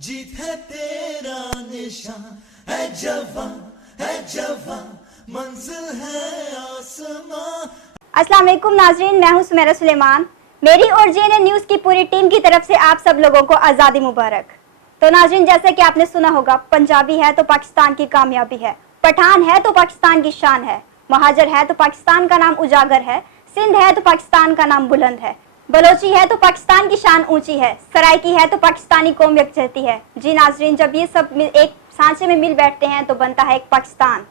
जीत है तेरा निशान, है जवां मंजिल है आसमां। अस्सलाम वालेकुम नाजरीन, मैं हूं सुमेरा सुलेमान। मेरी और जेएनएन न्यूज़ की पूरी टीम की तरफ से आप सब लोगों को आज़ादी मुबारक। तो नाजरीन, जैसे कि आपने सुना होगा, पंजाबी है तो पाकिस्तान की कामयाबी है, पठान है तो पाकिस्तान की शान है, महाजर है तो पाकिस्तान का नाम उजागर है, सिंध है तो पाकिस्तान का नाम बुलंद है, बलोची है तो पाकिस्तान की शान ऊंची है, सराइकी है तो पाकिस्तानी कौम यकजहती है। जी नाजरीन, जब ये सब एक सांचे में मिल बैठते हैं तो बनता है एक पाकिस्तान,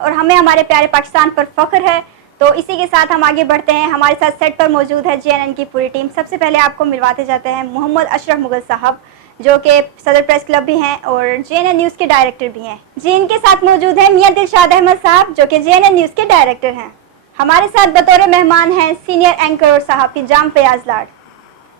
और हमें हमारे प्यारे पाकिस्तान पर फख्र है। तो इसी के साथ हम आगे बढ़ते हैं। हमारे साथ सेट पर मौजूद है जेएनएन की पूरी टीम। सबसे पहले आपको मिलवाते जाते हैं मोहम्मद अशरफ मुगल साहब, जो कि सदर प्रेस क्लब भी हैं और जेएनएन न्यूज़ के डायरेक्टर भी हैं। जी, इनके साथ मौजूद हैं मियां दिलशाद अहमद साहब, जो कि जेएनएन न्यूज़ के डायरेक्टर हैं। हमारे साथ बतौर मेहमान हैं सीनियर एंकर और सहाफ़ी जाम फयाज लाड।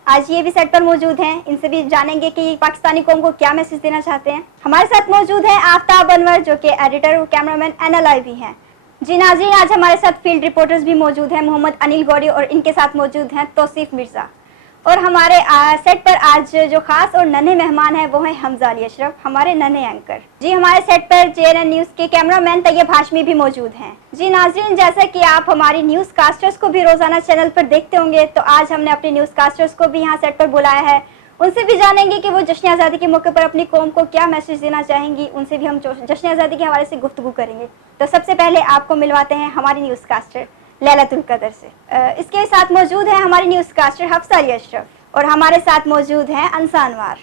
आज ये भी सेट पर मौजूद हैं, इनसे भी जानेंगे कि पाकिस्तानी कौम को क्या मैसेज देना चाहते हैं। हमारे साथ मौजूद हैं आफ्ताब अनवर, जो कि एडिटर और कैमरामैन एनएलआई भी हैं। जी नाज़रीन, आज हमारे साथ फील्ड रिपोर्टर्स भी मौजूद हैं, मोहम्मद अनिल गौरी, और इनके साथ मौजूद हैं तौसीफ मिर्ज़ा। और हमारे सेट पर आज जो खास और नन्हे मेहमान हैं वो हैं हमजा अली अशरफ, हमारे नन्हे एंकर। जी, हमारे सेट पर जेएनएन न्यूज़ के कैमरामैन तैयब हाशमी भी मौजूद हैं। जी नाज़रीन, जैसा कि आप हमारी न्यूज़ कास्टर्स को भी रोज़ाना चैनल पर देखते होंगे, तो आज हमने अपने न्यूज़ कास्टर्स को भी यहाँ सेट पर बुलाया है। उनसे भी जानेंगे कि वो जश्न आज़ादी के मौके पर अपनी कौम को क्या मैसेज देना चाहेंगी। उनसे भी हम जश्न आज़ादी के हवाले से गुफ्तगू करेंगे। तो सबसे पहले आपको मिलवाते हैं हमारी न्यूज़ कास्टर लैलतुल कदर से। इसके साथ मौजूद है हमारी न्यूज़ कास्टर हफ्सा अली अशरफ, और हमारे साथ मौजूद हैं अंसा अनवर।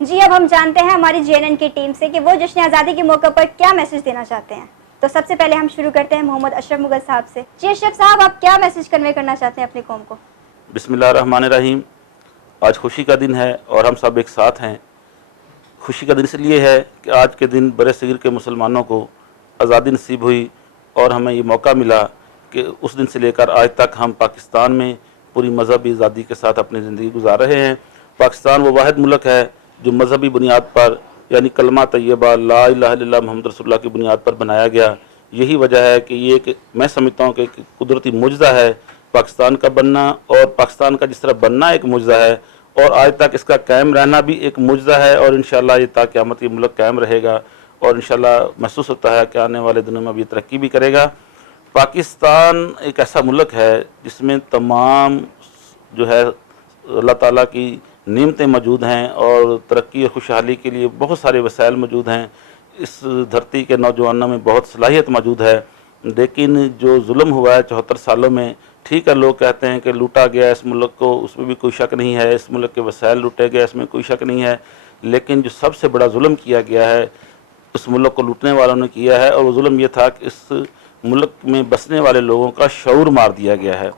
जी, अब हम जानते हैं हमारी जेएनएन की टीम से कि वो जश्न आज़ादी के मौके पर क्या मैसेज देना चाहते हैं। तो सबसे पहले हम शुरू करते हैं मोहम्मद अशरफ मुगल साहब से। जी अशरफ साहब, आप क्या मैसेज कन्वे करना चाहते हैं अपनी कौम को? बिस्मिल्लाहिर्रहमानिर्रहीम। आज खुशी का दिन है और हम सब एक साथ हैं। खुशी का दिन इसलिए है कि आज के दिन बरसगीर के मुसलमानों को आज़ादी नसीब हुई और हमें ये मौका मिला कि उस दिन से लेकर आज तक हम पाकिस्तान में पूरी मजहबी आज़ादी के साथ अपनी ज़िंदगी गुजार रहे हैं। पाकिस्तान वो वाहिद मुल्क है जो मजहबी बुनियाद पर, यानी कलमा तैयबा ला इलाहा इल्लल्लाह मुहम्मद रसूलुल्लाह की बुनियाद पर बनाया गया। यही वजह है कि ये एक, मैं समझता हूँ कि एक कुदरती मुजज़ा है पाकिस्तान का बनना, और पाकिस्तान का जिस तरह बनना एक मुजज़ा है और आज तक इसका कायम रहना भी एक मुजज़ा है, और इंशाअल्लाह ये ता क़यामत ये मुल्क कायम रहेगा, और इंशाअल्लाह महसूस होता है कि आने वाले दिनों में भी तरक्की भी करेगा। पाकिस्तान एक ऐसा मुल्क है जिसमें तमाम जो है अल्लाह ताला की नेमतें मौजूद हैं और तरक्की और खुशहाली के लिए बहुत सारे वसाइल मौजूद हैं। इस धरती के नौजवानों में बहुत सलाहियत मौजूद है, लेकिन जो जुल्म हुआ है 74 सालों में, ठीक है, लोग कहते हैं कि लूटा गया इस मुल्क को, उसमें भी कोई शक नहीं है, इस मुल्क के वसाइल लूटे गए, इसमें कोई शक नहीं है, लेकिन जो सबसे बड़ा जुल्म किया गया है उस मुल्क को लूटने वालों ने किया है, और वो जुल्म ये था कि इस मुल्क में बसने वाले लोगों का शऊर मार दिया गया है।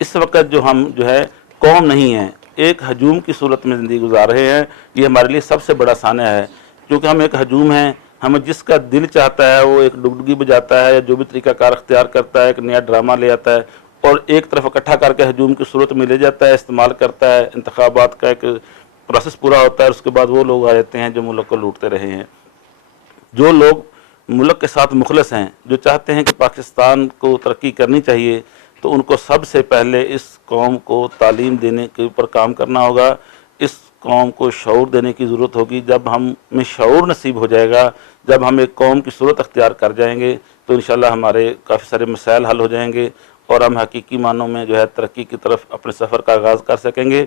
इस वक्त जो हम जो है कौम नहीं है, एक हजूम की सूरत में ज़िंदगी गुजार रहे हैं। ये हमारे लिए सबसे बड़ा सान्या है, क्योंकि हम एक हजूम हैं। हमें जिसका दिल चाहता है वो एक डुगडुगी बजाता है, जो भी तरीक़ाकार अख्तियार करता है, एक नया ड्रामा ले आता है और एक तरफ इकट्ठा करके हजूम की सूरत में ले जाता है, इस्तेमाल करता है। इंतखाबात का एक प्रोसेस पूरा होता है, उसके बाद वो लोग आ जाते हैं जो मुल्क को लूटते रहे हैं। जो लोग मुल्क के साथ मुखलस हैं, जो चाहते हैं कि पाकिस्तान को तरक्की करनी चाहिए, तो उनको सबसे पहले इस कौम को तालीम देने के ऊपर काम करना होगा। इस कौम को शऊर देने की ज़रूरत होगी। जब हम में शऊर नसीब हो जाएगा, जब हम एक कौम की सूरत अख्तियार कर जाएंगे, तो इंशाअल्लाह हमारे काफ़ी सारे मसाइल हल हो जाएंगे और हम हकीकी मानों में जो है तरक्की की तरफ अपने सफ़र का आगाज़ कर सकेंगे।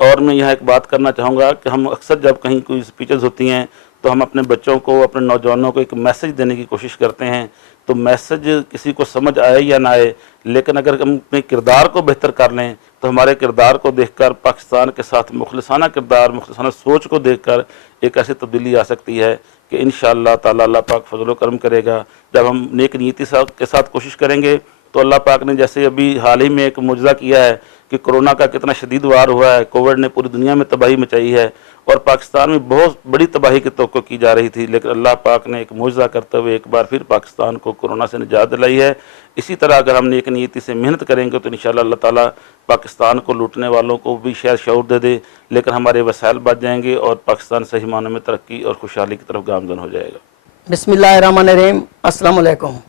और मैं यहाँ एक बात करना चाहूँगा कि हम अक्सर जब कहीं कोई स्पीचेस होती हैं तो हम अपने बच्चों को, अपने नौजवानों को एक मैसेज देने की कोशिश करते हैं। तो मैसेज किसी को समझ आए या ना आए, लेकिन अगर हम अपने किरदार को बेहतर कर लें तो हमारे किरदार को देखकर, पाकिस्तान के साथ मुखलिसाना किरदार, मुखलिसाना सोच को देखकर एक ऐसी तब्दीली आ सकती है कि इंशाअल्लाह ताला अल्लाह पाक फजल व करम करेगा। जब हम नेक नीयती के साथ कोशिश करेंगे तो अल्लाह पाक ने, जैसे अभी हाल ही में एक मुजज़ा किया है कि कोरोना का कितना शदीद वार हुआ है, कोविड ने पूरी दुनिया में तबाही मचाई है और पाकिस्तान में बहुत बड़ी तबाही की तवक्को की जा रही थी, लेकिन अल्लाह पाक ने एक मुजज़ा करते हुए एक बार फिर पाकिस्तान को कोरोना से निजात दिलाई है। इसी तरह अगर हम नेक नीयती से मेहनत करेंगे तो इंशाअल्लाह अल्लाह ताला पाकिस्तान को लूटने वालों को भी शायद शऊर दे दे, लेकिन हमारे वसाइल बच जाएंगे और पाकिस्तान सही मानों में तरक्की और खुशहाली की तरफ गामज़न हो जाएगा। बिस्मिल्लाहिर्रहमानिर्रहीम। अस्सलाम वालेकुम।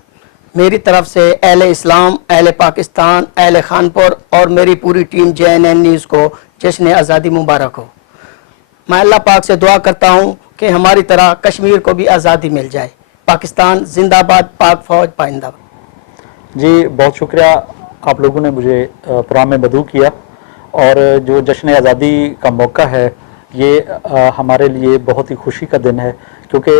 मेरी तरफ से अहले इस्लाम, अहले पाकिस्तान, अहले खानपुर और मेरी पूरी टीम जेएनएन न्यूज़ को जश्न आज़ादी मुबारक हो। मैं अल्लाह पाक से दुआ करता हूँ कि हमारी तरह कश्मीर को भी आज़ादी मिल जाए। पाकिस्तान जिंदाबाद, पाक फौज पाइंदाबाद। जी बहुत शुक्रिया, आप लोगों ने मुझे प्रोग्राम में मदऊ किया, और जो जश्न आज़ादी का मौका है ये हमारे लिए बहुत ही खुशी का दिन है, क्योंकि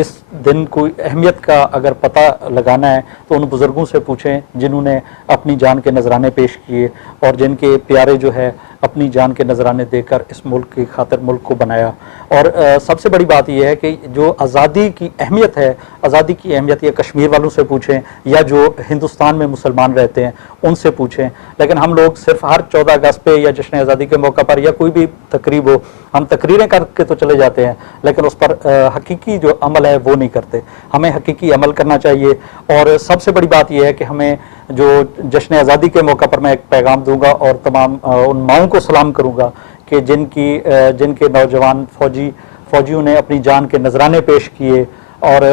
इस दिन को अहमियत का अगर पता लगाना है तो उन बुज़ुर्गों से पूछें जिन्होंने अपनी जान के नजराने पेश किए और जिनके प्यारे जो है अपनी जान के नजराने देकर इस मुल्क की खातिर मुल्क को बनाया। और सबसे बड़ी बात यह है कि जो आज़ादी की अहमियत है, आज़ादी की अहमियत ये कश्मीर वालों से पूछें या जो हिंदुस्तान में मुसलमान रहते हैं उनसे पूछें, लेकिन हम लोग सिर्फ हर 14 अगस्त पे या जश्न आज़ादी के मौका पर या कोई भी तकरीब हो, हम तकरीरें करके तो चले जाते हैं, लेकिन उस पर हकीकी जो अमल है वो नहीं करते। हमें हकीकी अमल करना चाहिए। और सबसे बड़ी बात यह है कि हमें जो जश्न आज़ादी के मौका पर मैं एक पैगाम दूंगा और तमाम उन माओं को सलाम करूंगा कि जिनके नौजवान फौजियों ने अपनी जान के नजराने पेश किए और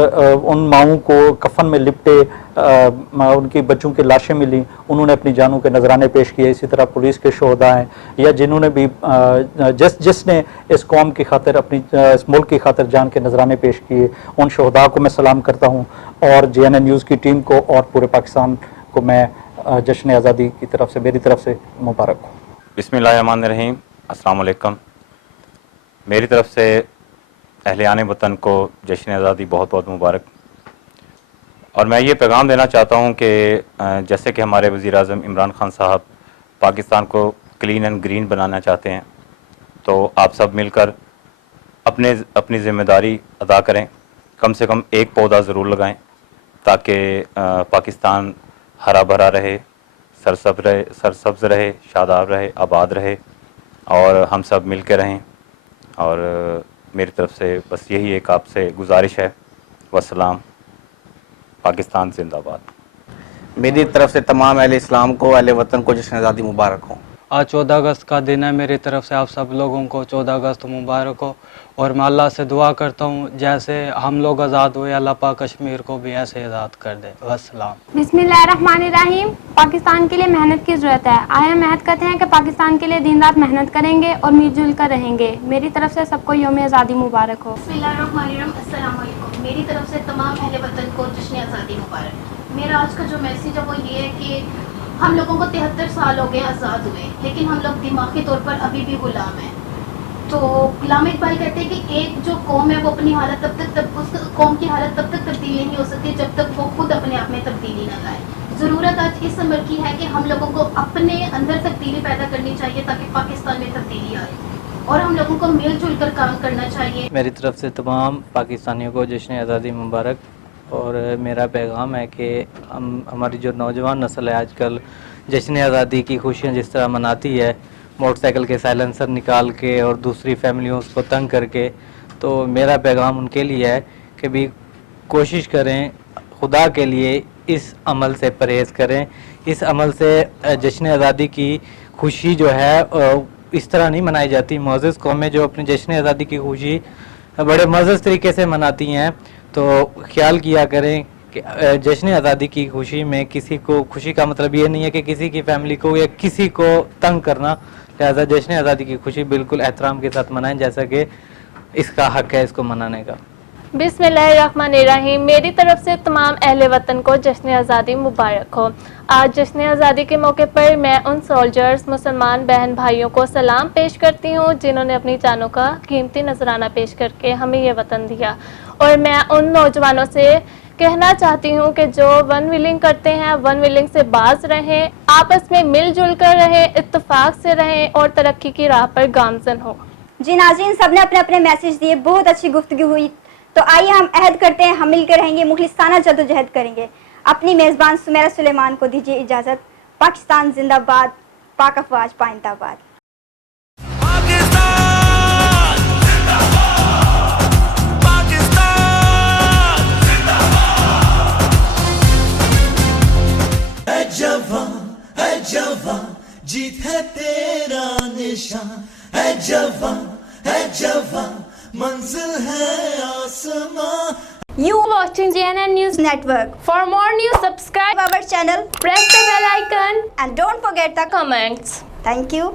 उन माओं को कफन में लिपटे उनकी बच्चों की लाशें मिली, उन्होंने अपनी जानों के नजराने पेश किए। इसी तरह पुलिस के शोहदा हैं या जिन्होंने भी जिसने इस कौम की खातिर अपनी इस मुल्क की खातिर जान के नजराने पेश किए, उन शोहदा को मैं सलाम करता हूँ। और JNN न्यूज़ की टीम को और पूरे पाकिस्तान को मैं जश्न आज़ादी की तरफ से, मेरी तरफ से मुबारक हो। बिस्मिल्लाहिर्रहमानिर्रहीम, अस्सलाम वालेकुम। मेरी तरफ से अहले वतन को जश्न आज़ादी बहुत बहुत मुबारक। और मैं ये पैगाम देना चाहता हूँ कि जैसे कि हमारे वज़ीर-ए-आज़म इमरान खान साहब पाकिस्तान को क्लीन एंड ग्रीन बनाना चाहते हैं, तो आप सब मिलकर अपनी ज़िम्मेदारी अदा करें। कम से कम एक पौधा ज़रूर लगाएं ताकि पाकिस्तान हरा भरा रहे, सरसब्ज़ रहे, शादाब रहे, आबाद रहे और हम सब मिल के रहें। और मेरी तरफ से बस यही एक आपसे गुजारिश है। वस्सलाम, पाकिस्तान जिंदाबाद। मेरी तरफ से तमाम अहले इस्लाम को, अहले वतन को जश्न आज़ादी मुबारक हो। आज 14 अगस्त का दिन है। मेरी तरफ से आप सब लोगों को 14 अगस्त मुबारक हो। और मैं अल्लाह से दुआ करता हूँ जैसे हम लोग आज़ाद हुए, अल्लाह पाक कश्मीर को भी ऐसे आज़ाद कर दे। वस्सलाम। बिस्मिल्लाहिर्रहमानिर्रहीम। पाकिस्तान के लिए मेहनत की ज़रूरत है। आया मेहनत करते हैं कि पाकिस्तान के लिए दिन रात मेहनत करेंगे और मिलजुल कर रहेंगे। मेरी तरफ से सबको यौम आज़ादी मुबारक हो। बिस्मिल्लाहिर्रहमानिर्रहीम। अस्सलाम वालेकुम। मेरी तरफ से तमाम अहले वतन को जश्न आज़ादी मुबारक। मेरा आज का जो मैसेज है वो ये है कि हम लोगों को 73 साल हो गए आज़ाद हुए, लेकिन हम लोग दिमागी तौर पर अभी भी गुलाम हैं। तो गुलाम इकबाल कहते हैं कि एक जो कौम है वो अपनी हालत उस कौम की हालत तब तक तब्दील नहीं हो सकती जब तक वो खुद अपने आप में तब्दीली न लाए। ज़रूरत आज इस अमर की है कि हम लोगों को अपने अंदर तब्दीली पैदा करनी चाहिए ताकि पाकिस्तान में तब्दीली आए, और हम लोगों को मिलजुल कर काम करना चाहिए। मेरी तरफ से तमाम पाकिस्तानियों को जश्न आज़ादी मुबारक। और मेरा पैगाम है कि हमारी जो नौजवान नस्ल है आजकल जश्न आज़ादी की खुशियाँ जिस तरह मनाती है, मोटरसाइकिल के साइलेंसर निकाल के और दूसरी फैमिलियों को तंग करके, तो मेरा पैगाम उनके लिए है कि भी कोशिश करें खुदा के लिए इस अमल से परहेज़ करें। इस अमल से जश्न आज़ादी की खुशी जो है इस तरह नहीं मनाई जाती। मुअज़्ज़ज़ कौमें जो अपनी जश्न आज़ादी की खुशी बड़े मुअज़्ज़ज़ तरीके से मनाती हैं, तो ख्याल किया करें कि जश्न आज़ादी की खुशी में किसी को, खुशी का मतलब ये नहीं है कि किसी की फैमिली को या किसी को तंग करना। लिहाजा जश्न आज़ादी की खुशी बिल्कुल एहतराम के साथ मनाएं जैसा कि इसका हक है इसको मनाने का। बिस्मिल्लाहिर्रहमानिर्रहीम। मेरी तरफ से तमाम अहले वतन को जश्न आज़ादी मुबारक हो। आज जश्न आज़ादी के मौके पर मैं उन सोल्जर्स, मुसलमान बहन भाइयों को सलाम पेश करती हूँ जिन्होंने अपनी जानों का कीमती नजराना पेश करके हमें ये वतन दिया। और मैं उन नौजवानों से कहना चाहती हूँ कि जो वन विलिंग करते हैं, वन विलिंग से बाज रहें, आपस में मिलजुल कर रहें, इत्तेफाक से रहें और तरक्की की राह पर गामजन हो। जी नाज़रीन, सबने अपने अपने मैसेज दिए, बहुत अच्छी गुफ्तगू हुई। तो आइए हम अहद करते हैं, हम मिलकर रहेंगे, मुखलिसाना जद्दोजहद करेंगे। अपनी मेज़बान सुमेरा सुलेमान को दीजिए इजाज़त। पाकिस्तान जिंदाबाद, पाक अफवाज पाइंदाबाद। है जवां, जीत है तेरा निशान। है जवां, मंजिल है आसमां। You watching JNN News Network. For more news, subscribe Our channel press the bell icon and don't forget the comments. Thank you.